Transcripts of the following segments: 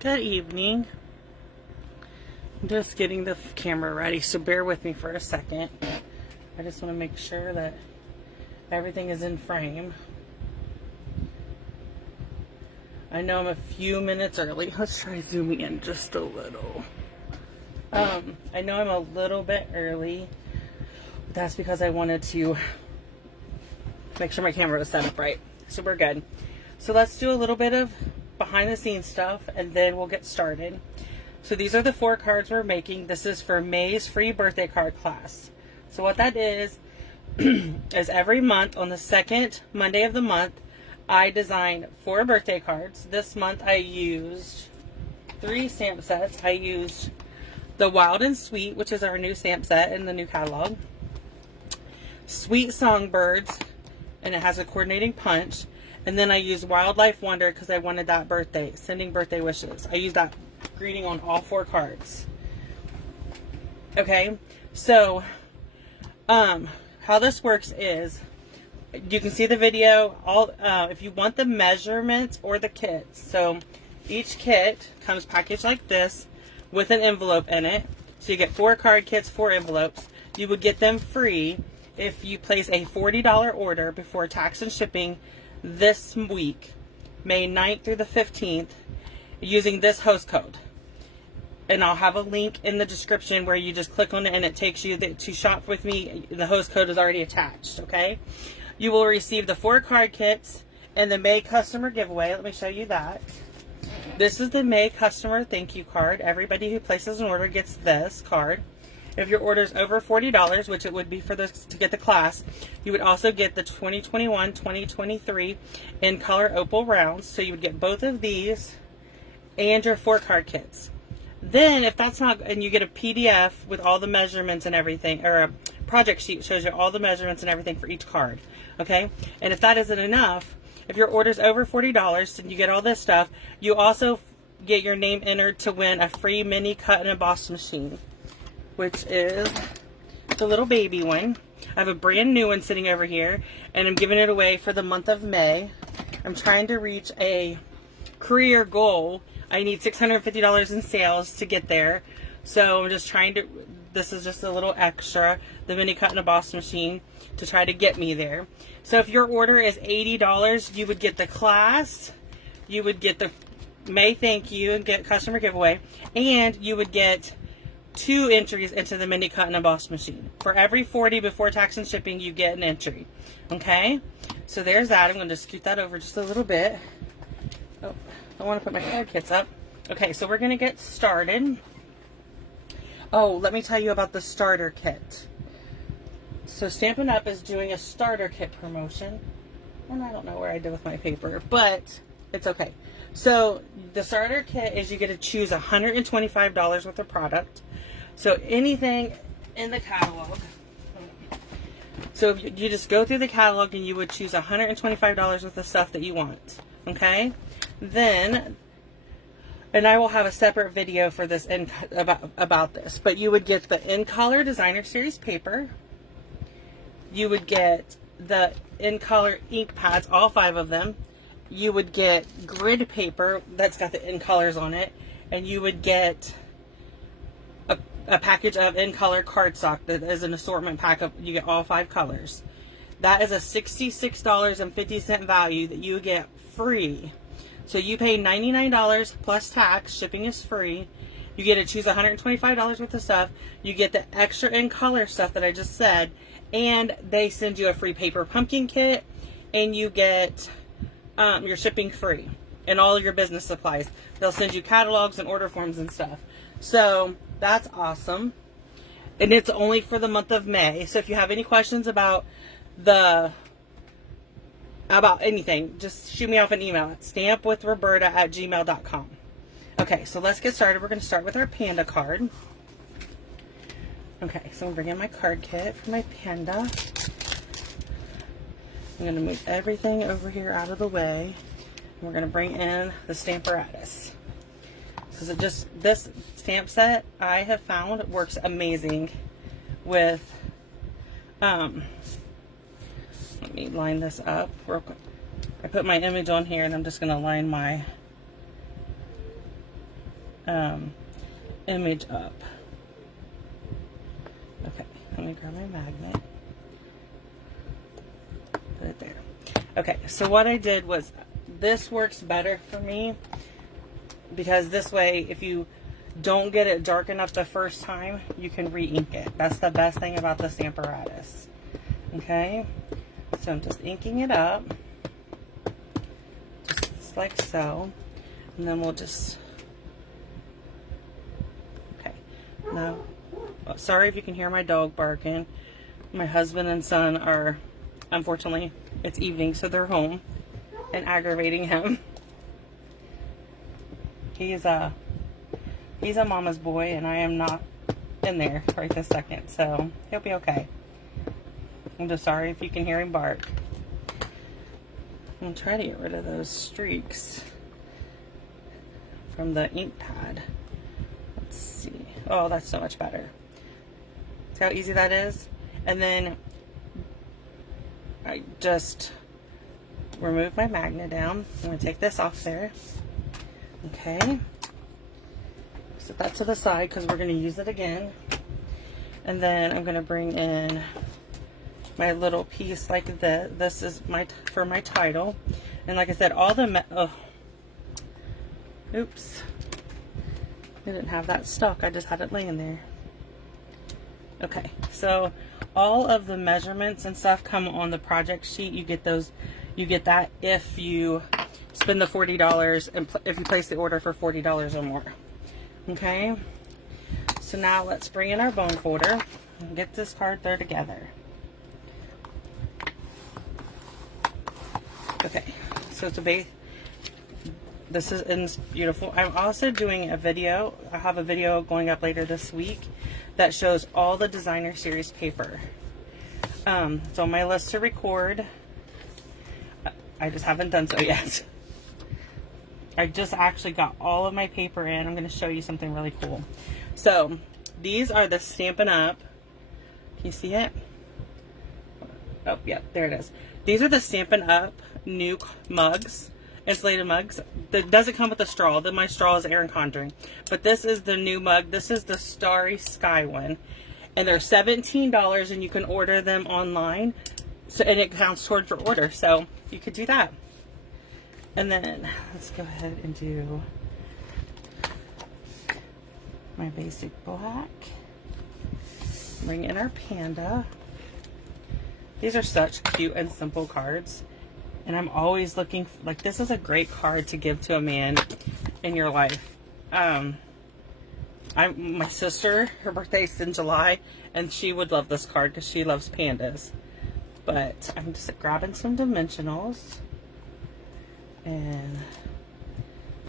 Good evening. I'm just getting the camera ready, so bear with me for a second. I just want to make sure that everything is in frame. I know I'm a few minutes early. Let's try zooming in just a little. I know I'm a little bit early. That's because I wanted to make sure my camera was set up right. So we're good. So let's do a little bit of behind the scenes stuff and then we'll get started. So these are the 4 cards we're making. This is for May's free birthday card class. So what that is every month on the second Monday of the month, I design 4 birthday cards. This month I used 3 stamp sets. I used the Wild and Sweet, which is our new stamp set in the new catalog. Sweet Songbirds, and it has a coordinating punch. And then I used Wildlife Wonder because I wanted that birthday, sending birthday wishes. I used that greeting on all 4 cards. Okay, so how this works is you can see the video. If you want the measurements or the kits, so each kit comes packaged like this with an envelope in it. So you get 4 card kits, 4 envelopes. You would get them free if you place a $40 order before tax and shipping this week, May 9th through the 15th, using this host code. And I'll have a link in the description where you just click on it and it takes you to shop with me. The host code is already attached, okay? You will receive the 4 card kits and the May customer giveaway. Let me show you that. This is the May customer thank you card. Everybody who places an order gets this card. If your order is over $40, which it would be for this to get the class, you would also get the 2021-2023 in color opal rounds. So you would get both of these and your 4 card kits. Then if that's not, and you get a PDF with all the measurements and everything, or a project sheet shows you all the measurements and everything for each card. Okay. And if that isn't enough, if your order is over $40 and you get all this stuff, you also get your name entered to win a free Mini Cut Emboss Machine, which is the little baby one. I have a brand new one sitting over here, and I'm giving it away for the month of May. I'm trying to reach a career goal. I need $650 in sales to get there. So I'm just trying to, this is just a little extra, the Mini Cut Emboss Machine, to try to get me there. So if your order is $80, you would get the class, you would get the May thank you and get customer giveaway, and you would get 2 entries into the Mini Cut Emboss Machine. For every $40 before tax and shipping, you get an entry. Okay? So there's that. I'm going to scoot that over just a little bit. Oh, I want to put my card kits up. Okay, so we're going to get started. Oh, let me tell you about the starter kit. So Stampin'UP is doing a starter kit promotion. And I don't know where I did with my paper, but it's okay. So the starter kit is you get to choose $125 worth of product. So anything in the catalog. So you just go through the catalog and you would choose $125 worth of stuff that you want. Okay? Then, and I will have a separate video for this about this, but you would get the In Color Designer Series paper. You would get the In Color ink pads, all 5 of them. You would get grid paper that's got the In Colors on it, and you would get a package of In Color cardstock that is an assortment pack of, you get all 5 colors. That is a $66.50 value that you get free. So you pay $99 plus tax, shipping is free. You get to choose $125 worth of stuff. You get the extra In Color stuff that I just said, and they send you a free paper pumpkin kit, and you get your shipping free and all your business supplies. They'll send you catalogs and order forms and stuff. So that's awesome. And it's only for the month of May. So if you have any questions about anything, just shoot me off an email at stampwithroberta@gmail.com. Okay, so let's get started. We're going to start with our panda card. Okay, so I'm bringing my card kit for my panda. I'm going to move everything over here out of the way. We're going to bring in the Stamparatus. Because this stamp set I have found works amazing with, let me line this up real quick. I put my image on here and I'm just going to line my image up. Okay, let me grab my magnet. Put it there. Okay, so what I did was, this works better for me because this way, if you don't get it dark enough the first time, you can re-ink it. That's the best thing about the Stamparatus. Okay, so I'm just inking it up, just like so, and then we'll just, okay, now, sorry if you can hear my dog barking. My husband and son are, unfortunately, it's evening, so they're home and aggravating him. He's a mama's boy, and I am not in there right this second, so he'll be okay. I'm just sorry if you can hear him bark. I'm trying to get rid of those streaks from the ink pad. Let's see. Oh, that's so much better. See how easy that is? And then I just remove my magnet down. I'm going to take this off there. Okay. Set that to the side because we're going to use it again. And then I'm going to bring in my little piece like this. This is for my title. And like I said, all the oops. I didn't have that stuck. I just had it laying there. Okay, so all of the measurements and stuff come on the project sheet. You get those, you get that if you spend the $40 and if you place the order for $40 or more. Okay, so now let's bring in our bone folder and get this card there together. Okay, so it's a base. This is beautiful. I'm also doing a video. I have a video going up later this week that shows all the designer series paper. It's on my list to record. I just haven't done so yet. I just actually got all of my paper in. I'm going to show you something really cool. So these are the Stampin' Up. Can you see it? Oh, yeah, there it is. These are the Stampin' Up new mugs. Insulated mugs. That doesn't come with a straw. My straw is Erin Condren. But this is the new mug. This is the Starry Sky one. And they're $17 and you can order them online. So, and it counts towards your order. So you could do that. And then let's go ahead and do my basic black. Bring in our panda. These are such cute and simple cards. And I'm always looking, like, this is a great card to give to a man in your life. My sister, her birthday's in July, and she would love this card because she loves pandas. But I'm just grabbing some dimensionals. And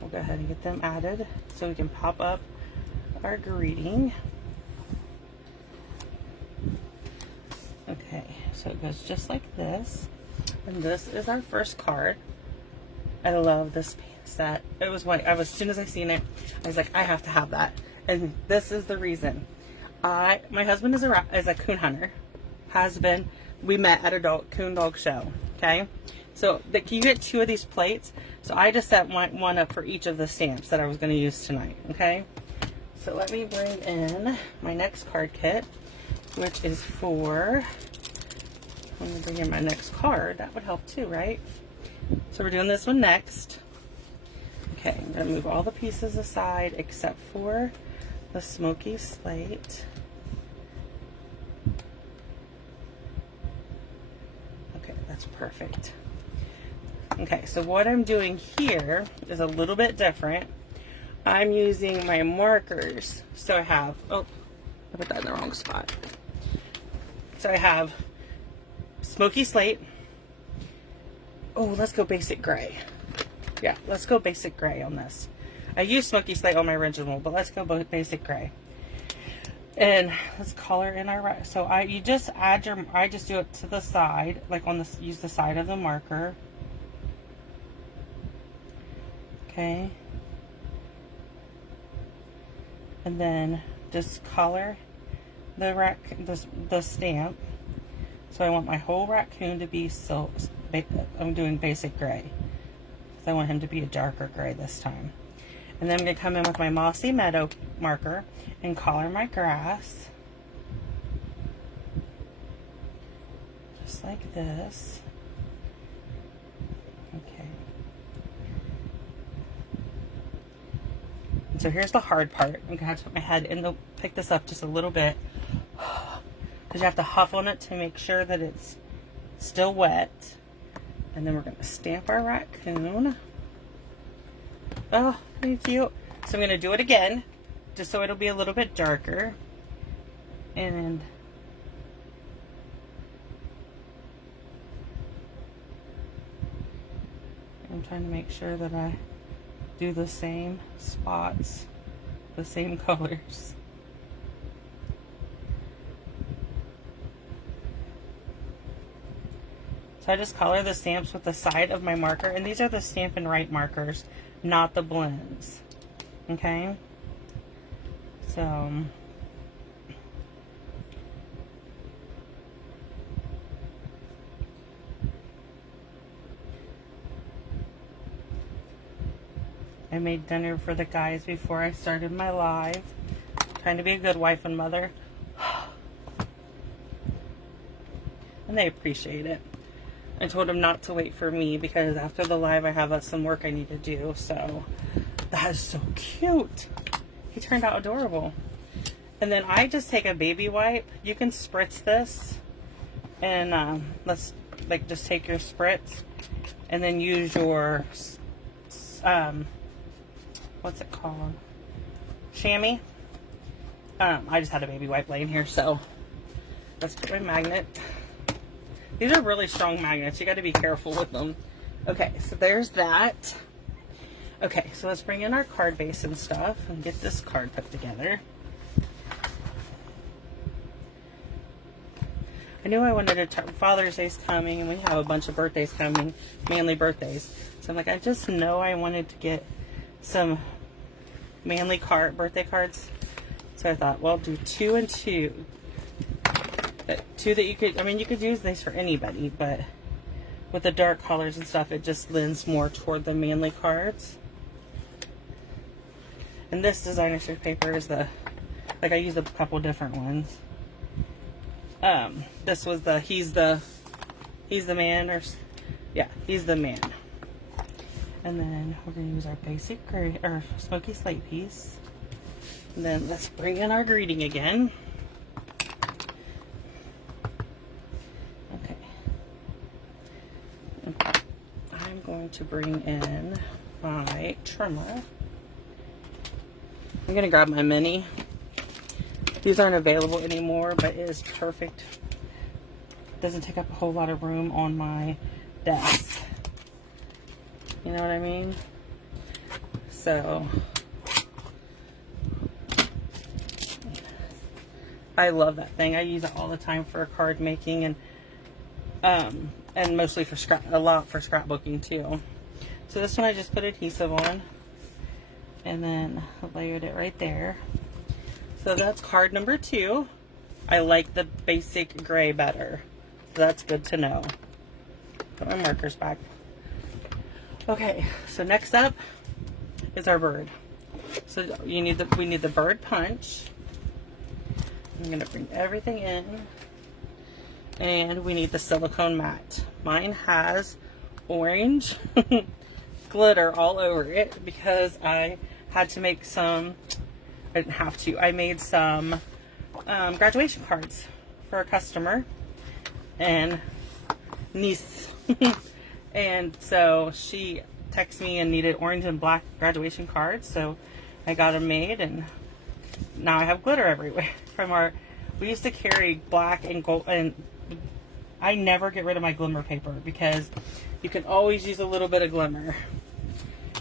we'll go ahead and get them added so we can pop up our greeting. Okay, so it goes just like this. And this is our first card. I love this set. It was one, as soon as I seen it, I was like, I have to have that. And this is the reason. My husband is a coon hunter. Has been. We met at a coon dog show. Okay, so you get 2 of these plates. So I just set one up for each of the stamps that I was going to use tonight. Okay, so let me bring in my next card kit, which is for. Let me bring in my next card. That would help too, right? So we're doing this one next. Okay, I'm going to move all the pieces aside except for the smoky slate. Okay, that's perfect. Okay, so what I'm doing here is a little bit different. I'm using my markers. So I have, oh, I put that in the wrong spot. So I have smoky slate. Oh, let's go basic gray. Yeah, let's go basic gray on this. I used smoky slate on my original, but let's go basic gray. And let's color in our, so you just add your, I just do it to the side, like on this, use the side of the marker. Okay. And then just color the stamp. So I want my whole raccoon to be I'm doing basic gray. I want him to be a darker gray this time. And then I'm going to come in with my Mossy Meadow marker and color my grass. Just like this. Okay. And so here's the hard part. I'm going to have to put my head in the, pick this up just a little bit. Because you have to huff on it to make sure that it's still wet. And then we're going to stamp our raccoon. Oh, thank you. So I'm going to do it again, just so it'll be a little bit darker. And I'm trying to make sure that I do the same spots, the same colors. So I just color the stamps with the side of my marker, and these are the Stampin' Right markers, not the blends. Okay? So I made dinner for the guys before I started my live. Trying to be a good wife and mother. And they appreciate it. I told them not to wait for me because after the live I have some work I need to do. So that is so cute. He turned out adorable. And then I just take a baby wipe. You can spritz this. And let's just take your spritz. And then use your what's it called? Chamois. I just had a baby wipe laying here, so let's put my magnet. These are really strong magnets. You got to be careful with them. Okay, so there's that. Okay, so let's bring in our card base and stuff and get this card put together. I knew I wanted to, Father's Day's coming, and we have a bunch of birthdays coming, manly birthdays. So I'm like, I just know I wanted to get some manly birthday cards. So I thought, well, do 2 and 2. Two that you could, I mean, you could use these for anybody, but with the dark colors and stuff, it just lends more toward the manly cards. And this designer strip paper is the, like I used a couple different ones. This was the, he's the man, or, yeah, he's the man. And then we're going to use our basic gray, or smoky slate piece. And then let's bring in our greeting again. I'm going to bring in my trimmer. I'm going to grab my mini. These aren't available anymore, but it is perfect. Doesn't take up a whole lot of room on my desk. You know what I mean? So I love that thing. I use it all the time for card making and mostly for a lot for scrapbooking too. So this one I just put adhesive on and then layered it right there. So that's card number 2. I like the basic gray better. So that's good to know. Put my markers back. Okay, so next up is our bird. So we need the bird punch. I'm gonna bring everything in. And we need the silicone mat. Mine has orange glitter all over it because I had to make some, I didn't have to, I made some graduation cards for a customer and niece. And so she texted me and needed orange and black graduation cards, so I got them made, and now I have glitter everywhere. We used to carry black and gold, and I never get rid of my glimmer paper because you can always use a little bit of glimmer.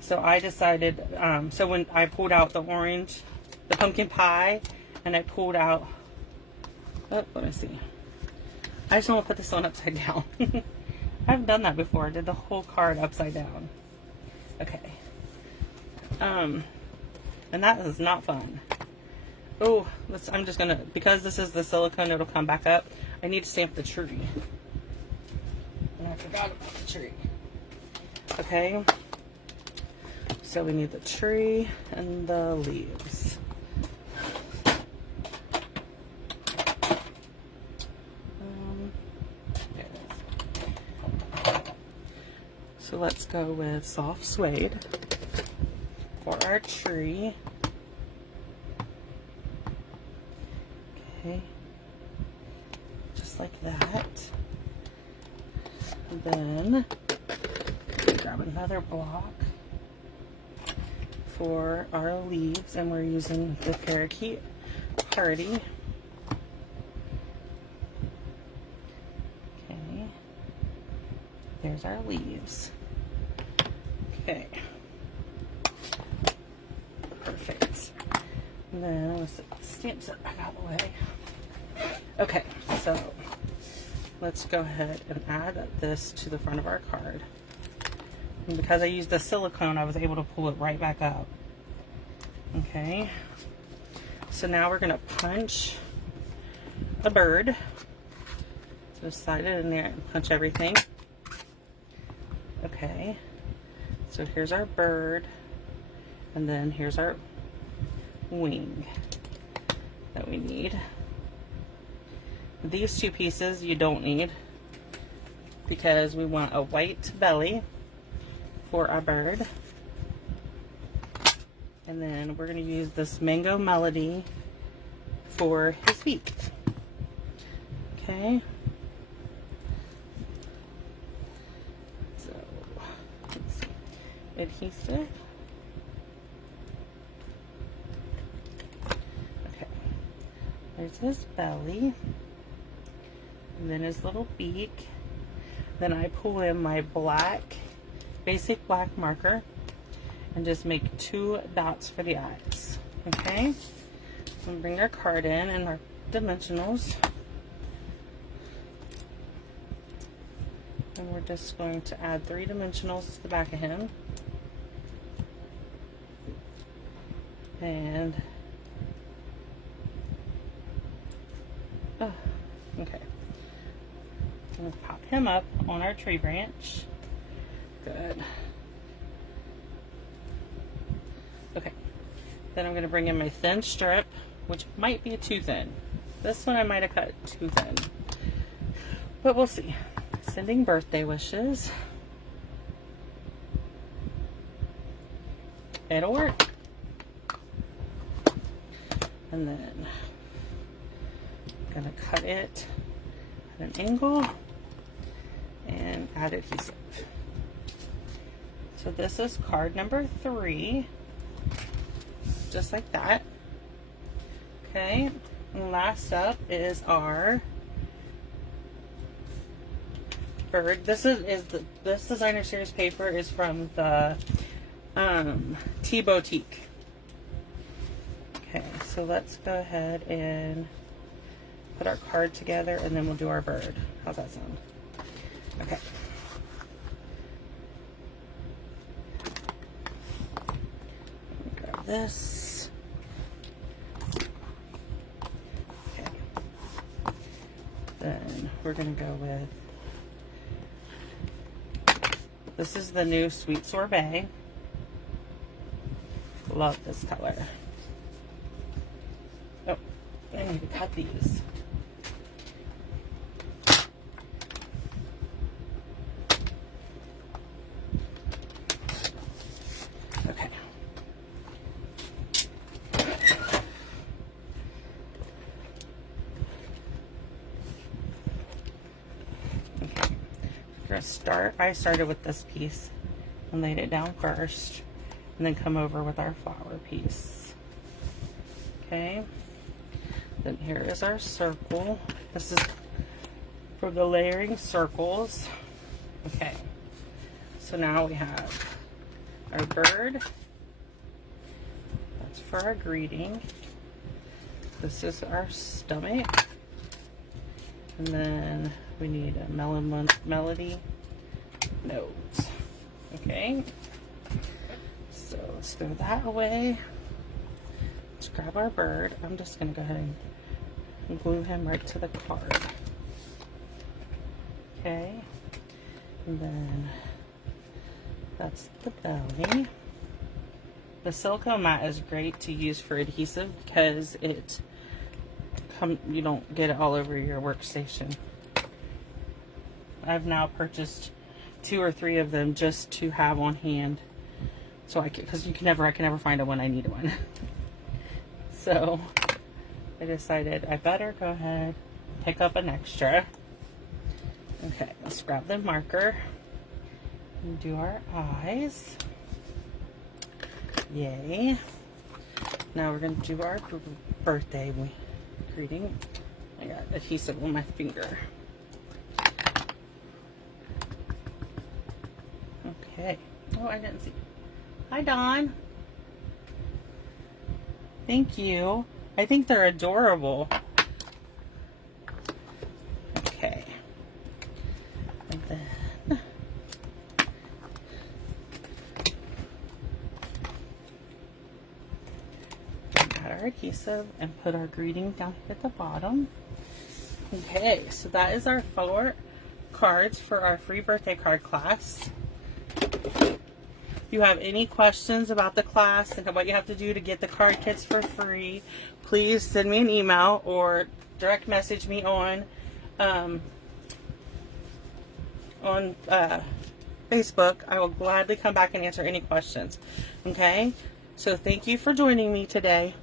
So I decided, so when I pulled out the orange, the pumpkin pie, and I pulled out, oh, let me see. I just want to put this one upside down. I've done that before. I did the whole card upside down. Okay. And that is not fun. Oh, I'm just gonna, because this is the silicone, it'll come back up. I need to stamp the tree. And I forgot about the tree. Okay. So we need the tree and the leaves. There it is. So let's go with soft suede for our tree. Okay, just like that. And then grab another block for our leaves, and we're using the parakeet hardy. Okay, there's our leaves. Okay, perfect. And then I'm going to set the stamp set back out of the way. Okay, so let's go ahead and add this to the front of our card. And because I used the silicone, I was able to pull it right back up. Okay, so now we're going to punch a bird. So slide it in there and punch everything. Okay, so here's our bird, and then here's our wing that we need. These two pieces you don't need, because we want a white belly for our bird, and then we're going to use this Mango Melody for his feet. Okay, so let's see, adhesive. Okay, there's his belly, and then his little beak. Then I pull in my basic black marker and just make 2 dots for the eyes. Okay, and bring our card in and our dimensionals, and we're just going to add 3 dimensionals to the back of him, and okay, I'm going to pop him up on our tree branch. Good. Okay, then I'm going to bring in my thin strip, which might be too thin. This one I might have cut too thin, but we'll see. Sending birthday wishes. It'll work. And then I'm going to cut it at an angle and add adhesive. So this is card number 3, just like that. Okay, and last up is our bird. This designer series paper is from the Tea Boutique. Okay, so let's go ahead and put our card together, and then we'll do our bird. How's that sound? Okay. Grab this. Okay. Then we're going to go with, this is the new Sweet Sorbet. Love this color. Oh, I need to cut these. Okay. For a start, I started with this piece and laid it down first, and then come over with our flower piece. Okay, then here is our circle. This is for the layering circles. Okay, so now we have our bird. That's for our greeting. This is our stomach, and then we need a melody nose. Okay, so let's throw that away. Let's grab our bird. I'm just going to go ahead and glue him right to the card. Okay, and then that's the belly. The silicone mat is great to use for adhesive because you don't get it all over your workstation. I've now purchased 2 or 3 of them just to have on hand, so because I can never find it when I need one. So I decided I better go ahead, pick up an extra. Okay, let's grab the marker and do our eyes. Yay! Now we're gonna do our birthday greeting. I got adhesive on my finger. Okay. Oh, I didn't see. Hi, Dawn. Thank you. I think they're adorable. Okay. And then add our adhesive and put our greeting down at the bottom. Okay, so that is our 4 cards for our free birthday card class. If you have any questions about the class and what you have to do to get the card kits for free, please send me an email or direct message me on Facebook. I will gladly come back and answer any questions. Okay? So thank you for joining me today.